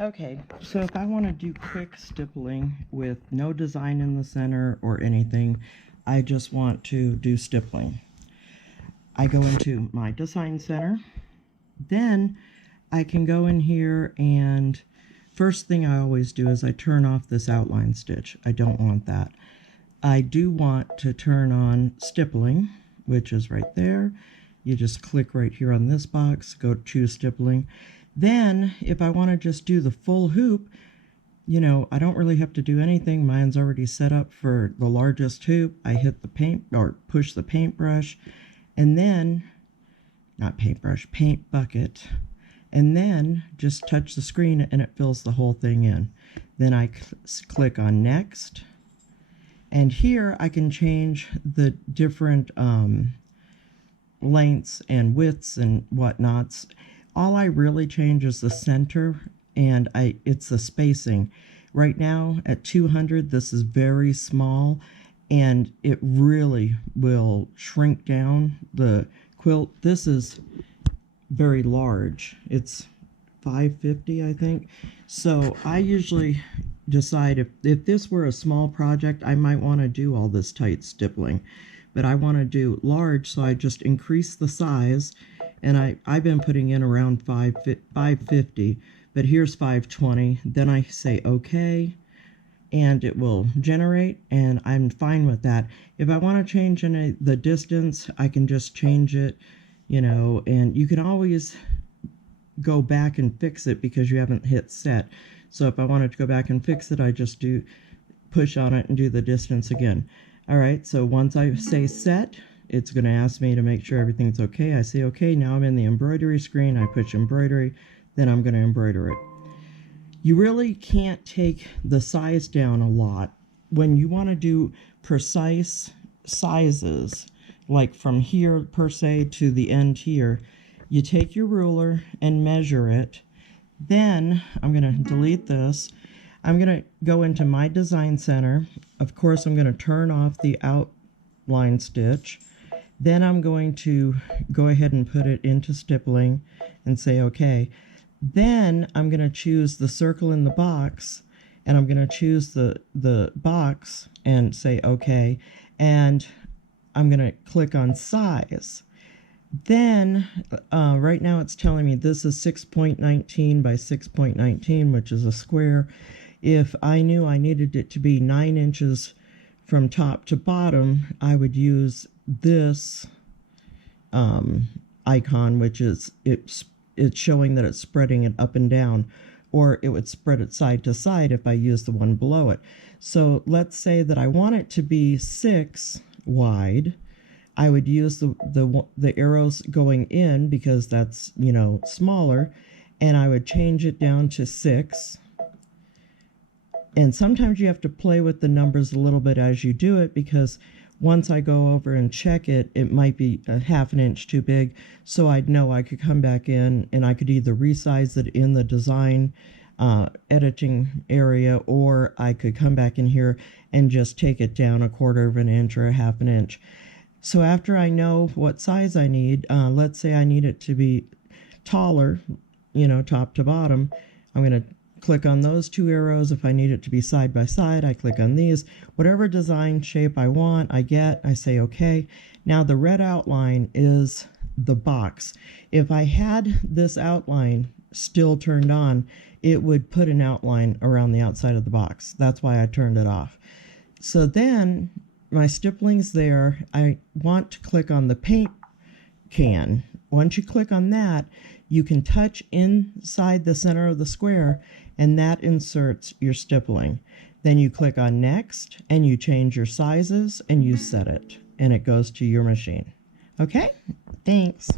Okay, so if I want to do quick stippling with no design in the center or anything, I just want to do stippling. I go into my design center, then I can go in here, and first thing I always do is I turn off this outline stitch. I don't want that. I do want to turn on stippling, which is right there. You just click right here on this box, go choose stippling. Then if I want to just do the full hoop, you know, I don't really have to do anything. Mine's already set up for the largest hoop. I hit the paint or push the paintbrush, and then, not paintbrush, paint bucket, and then just touch the screen and it fills the whole thing in. Then I click on next, and here I can change the different lengths and widths and whatnots. All I really change is the center, and it's the spacing. Right now at 200, this is very small, and it really will shrink down the quilt. This is very large. It's 550, I think. So I usually decide if this were a small project, I might want to do all this tight stippling, but I want to do large, so I just increase the size, and I've been putting in around 550, but here's 520. Then I say okay, and it will generate, and I'm fine with that. If I want to change the distance, I can just change it, you know, and you can always go back and fix it because you haven't hit set. So if I wanted to go back and fix it, I just push on it and do the distance again. All right, so once I say set, it's going to ask me to make sure everything's okay. I say okay. Now I'm in the embroidery screen. I push embroidery, then I'm going to embroider it. You really can't take the size down a lot. When you want to do precise sizes, like from here per se to the end here, you take your ruler and measure it. Then I'm going to delete this. I'm going to go into my design center. Of course, I'm going to turn off the outline stitch. Then I'm going to go ahead and put it into stippling and say okay. Then I'm going to choose the circle in the box, and I'm going to choose the box and say okay. And I'm going to click on size. Then right now it's telling me this is 6.19 by 6.19, which is a square. If I knew I needed it to be 9 inches from top to bottom, I would use this icon, which is it's showing that it's spreading it up and down, or it would spread it side to side if I use the one below it. So let's say that I want it to be 6 wide. I would use the arrows going in because that's, you know, smaller, and I would change it down to 6. And sometimes you have to play with the numbers a little bit as you do it, because once I go over and check it, it might be a half an inch too big. So I'd know I could come back in and I could either resize it in the design editing area, or I could come back in here and just take it down 1/4 of an inch or a half an inch. So after I know what size I need, let's say I need it to be taller, you know, top to bottom, I'm going to click on those 2 arrows. If I need it to be side by side, I click on these. Whatever design shape I want, I say okay. Now the red outline is the box. If I had this outline still turned on, it would put an outline around the outside of the box. That's why I turned it off. So then my stippling's there. I want to click on the paint can. Once you click on that, you can touch inside the center of the square, and that inserts your stippling. Then you click on next, and you change your sizes, and you set it, and it goes to your machine. Okay? Thanks.